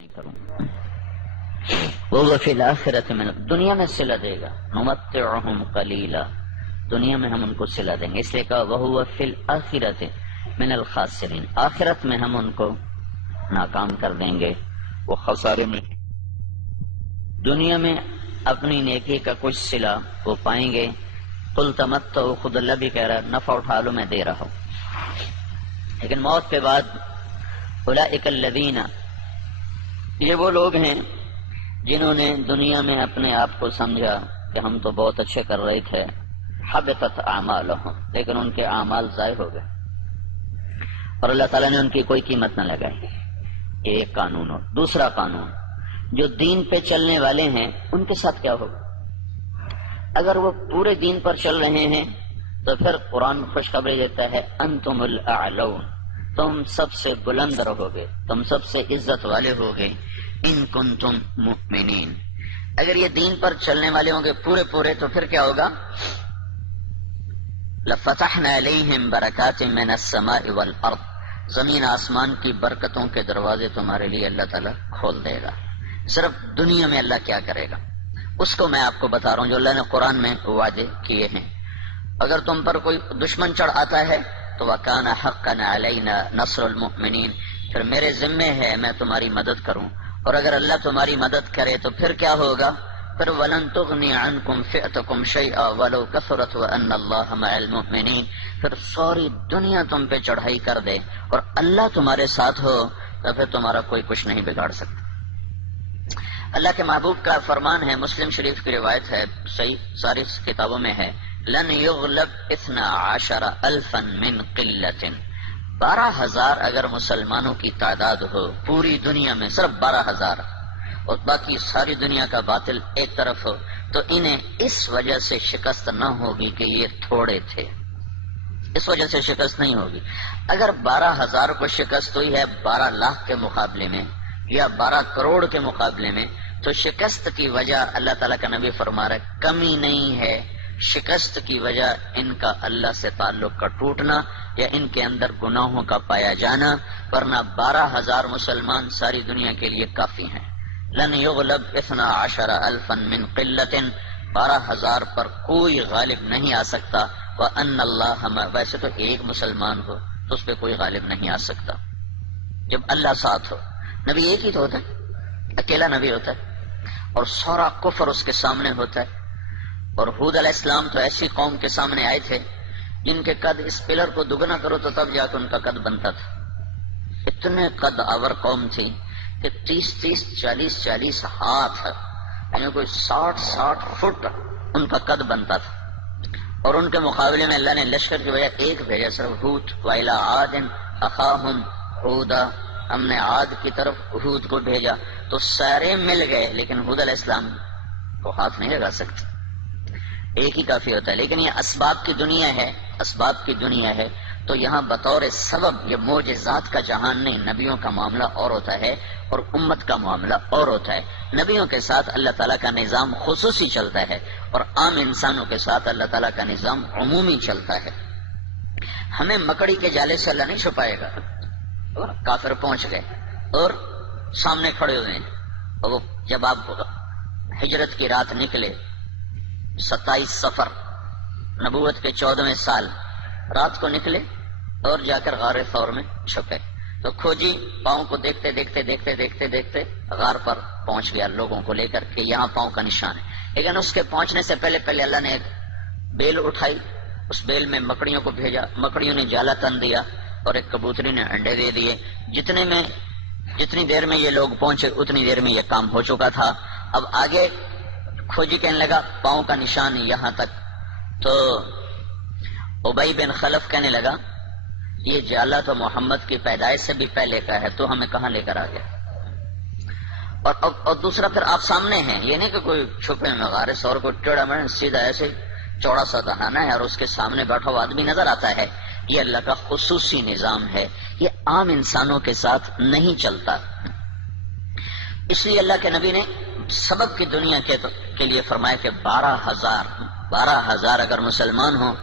کروں وہ فی الآخرۃ من دنیا میں صلہ دے گا نمتعہم قلیلا دنیا میں ہم ان کو صلہ دیں گے، اس لیے کہا وہو فی الآخرۃ من الخاسرین آخرت میں ہم ان کو ناکام کر دیں گے، وہ خسارے میں۔ دنیا میں اپنی نیکی کا کچھ صلہ وہ پائیں گے۔ قل تمتعوا، خود اللہ بھی کہہ رہا ہے نفع اٹھا لو میں دے رہا ہوں، لیکن موت کے بعد اولئک الذین، یہ وہ لوگ ہیں جنہوں نے دنیا میں اپنے آپ کو سمجھا کہ ہم تو بہت اچھے کر رہے تھے، حبطت اعمالہم، لیکن ان کے اعمال ضائع ہو گئے اور اللہ تعالیٰ نے ان کی کوئی قیمت نہ لگائی۔ یہ ایک قانون ہو۔ دوسرا قانون، جو دین پہ چلنے والے ہیں ان کے ساتھ کیا ہوگا؟ اگر وہ پورے دین پر چل رہے ہیں تو پھر قرآن خوشخبری دیتا ہے انتم الاعلون، تم سب سے بلند رہو گے، تم سب سے عزت والے ہوگے، ان کنتم مؤمنین۔ اگر یہ دین پر چلنے والے ہوں گے پورے تو پھر کیا ہوگا؟ لفتحنا علیہم برکات من السماء والارض، زمین آسمان کی برکتوں کے دروازے تمہارے لیے اللہ تعالیٰ کھول دے گا۔ صرف دنیا میں اللہ کیا کرے گا اس کو میں آپ کو بتا رہا ہوں، جو اللہ نے قرآن میں وعدے کیے ہیں۔ اگر تم پر کوئی دشمن چڑھ آتا ہے تو وَكَانَ حَقًّا عَلَيْنَا نَصْرُ الْمُؤْمِنِينَ، پھر میرے ذمے ہے میں تمہاری مدد کروں، اور اگر اللہ تمہاری مدد کرے تو پھر کیا ہوگا؟ پھر وَلَن تُغْنِيَ عَنْكُمْ فِئْتُكُمْ شَيْئًا وَلَوْ كَثُرَتْ وَأَنَّ اللَّهَ مَعَ الْمُؤْمِنِينَ، پھر ساری دنیا تم پہ چڑھائی کر دے اور اللہ تمہارے ساتھ ہو تو پھر تمہارا کوئی کچھ نہیں بگاڑ سکتا۔ اللہ کے محبوب کا فرمان ہے، مسلم شریف کی روایت ہے، صحیح ساری کتابوں میں ہے، لن یغلب 12,000 من قلت، 12,000 اگر مسلمانوں کی تعداد ہو پوری دنیا میں، صرف 12,000 اور باقی ساری دنیا کا باطل ایک طرف ہو، تو انہیں اس وجہ سے شکست نہ ہوگی کہ یہ تھوڑے تھے، اس وجہ سے شکست نہیں ہوگی۔ اگر 12,000 کو شکست ہوئی ہے 12 لاکھ کے مقابلے میں یا 12 کروڑ کے مقابلے میں، تو شکست کی وجہ اللہ تعالیٰ کا نبی فرما رہا ہے کمی نہیں ہے، شکست کی وجہ ان کا اللہ سے تعلق کا ٹوٹنا یا ان کے اندر گناہوں کا پایا جانا، ورنہ 12,000 مسلمان ساری دنیا کے لیے کافی ہیں۔ لن یغلب 12,000 من قلت، 12,000 پر کوئی غالب نہیں آ سکتا، وَأَنَّ اللَّهَ، ویسے تو ایک مسلمان ہو تو اس پہ کوئی غالب نہیں آ سکتا جب اللہ ساتھ ہو۔ نبی ایک ہی تو ہوتا ہے، اکیلا نبی ہوتا ہے اور سارا کفر اس کے سامنے ہوتا ہے۔ اور ہود علیہ السلام تو ایسی قوم کے سامنے آئے تھے جن کے قد اس پلر کو دگنا کرو تو تب جا کے ان کا قد بنتا تھا، اتنے قد آور قوم تھی کہ 30 40 ہاتھ، یعنی کوئی 60 فٹ ان کا قد بنتا تھا، اور ان کے مقابلے میں اللہ نے لشکر کی وجہ ایک بھیجا، صرف ہود، وَإِلَىٰ عَادٍ أَخَاهُمْ هُودًا، ہم نے عاد کی طرف ہود کو بھیجا، تو سارے مل گئے لیکن ہود علیہ السلام کو ہاتھ نہیں لگا سکتے، ایک ہی کافی ہوتا ہے۔ لیکن یہ اسباب کی دنیا ہے، اسباب کی دنیا ہے، تو یہاں بطور سبب یہ معجزات کا جہان نہیں، نبیوں کا معاملہ اور ہوتا ہے اور امت کا معاملہ اور ہوتا ہے۔ نبیوں کے ساتھ اللہ تعالیٰ کا نظام خصوصی چلتا ہے اور عام انسانوں کے ساتھ اللہ تعالیٰ کا نظام عمومی چلتا ہے۔ ہمیں مکڑی کے جالے سے اللہ نہیں چھپائے گا۔ کافر پہنچ گئے اور سامنے کھڑے ہوئے ہیں، اور جب آپ ہجرت کی رات نکلے 27 صفر نبوت کے 14ویں سال، رات کو نکلے اور جا کر غار ثور میں چھپے، تو کھوجی پاؤں کو دیکھتے غار پر پہنچ گیا لوگوں کو لے کر کہ یہاں پاؤں کا نشان ہے۔ لیکن اس کے پہنچنے سے پہلے اللہ نے ایک بیل اٹھائی، اس بیل میں مکڑیوں کو بھیجا، مکڑیوں نے جالا تن دیا اور ایک کبوتری نے انڈے دے دیے۔ جتنی دیر میں یہ لوگ پہنچے اتنی دیر میں یہ کام ہو چکا تھا۔ اب آگے کھوجی کہنے لگا پاؤں کا نشان یہاں تک، تو ابی بن خلف کہنے لگا یہ جالا تو محمد کی پیدائش سے بھی پہلے کا ہے، تو ہمیں کہاں لے کر آ گیا؟ اور دوسرا پھر آپ سامنے ہیں، یہ نہیں کہ کوئی چھپے میں غار ثور کو ٹیڑھا میں سیدھا ایسے چوڑا سا دہانا ہے اور اس کے سامنے بیٹھا ہوا آدمی نظر آتا ہے۔ یہ اللہ کا خصوصی نظام ہے، یہ عام انسانوں کے ساتھ نہیں چلتا۔ اس لیے اللہ کے نبی نے سبب کی دنیا کے لیے فرمایا کہ 12,000 اگر مسلمان ہوں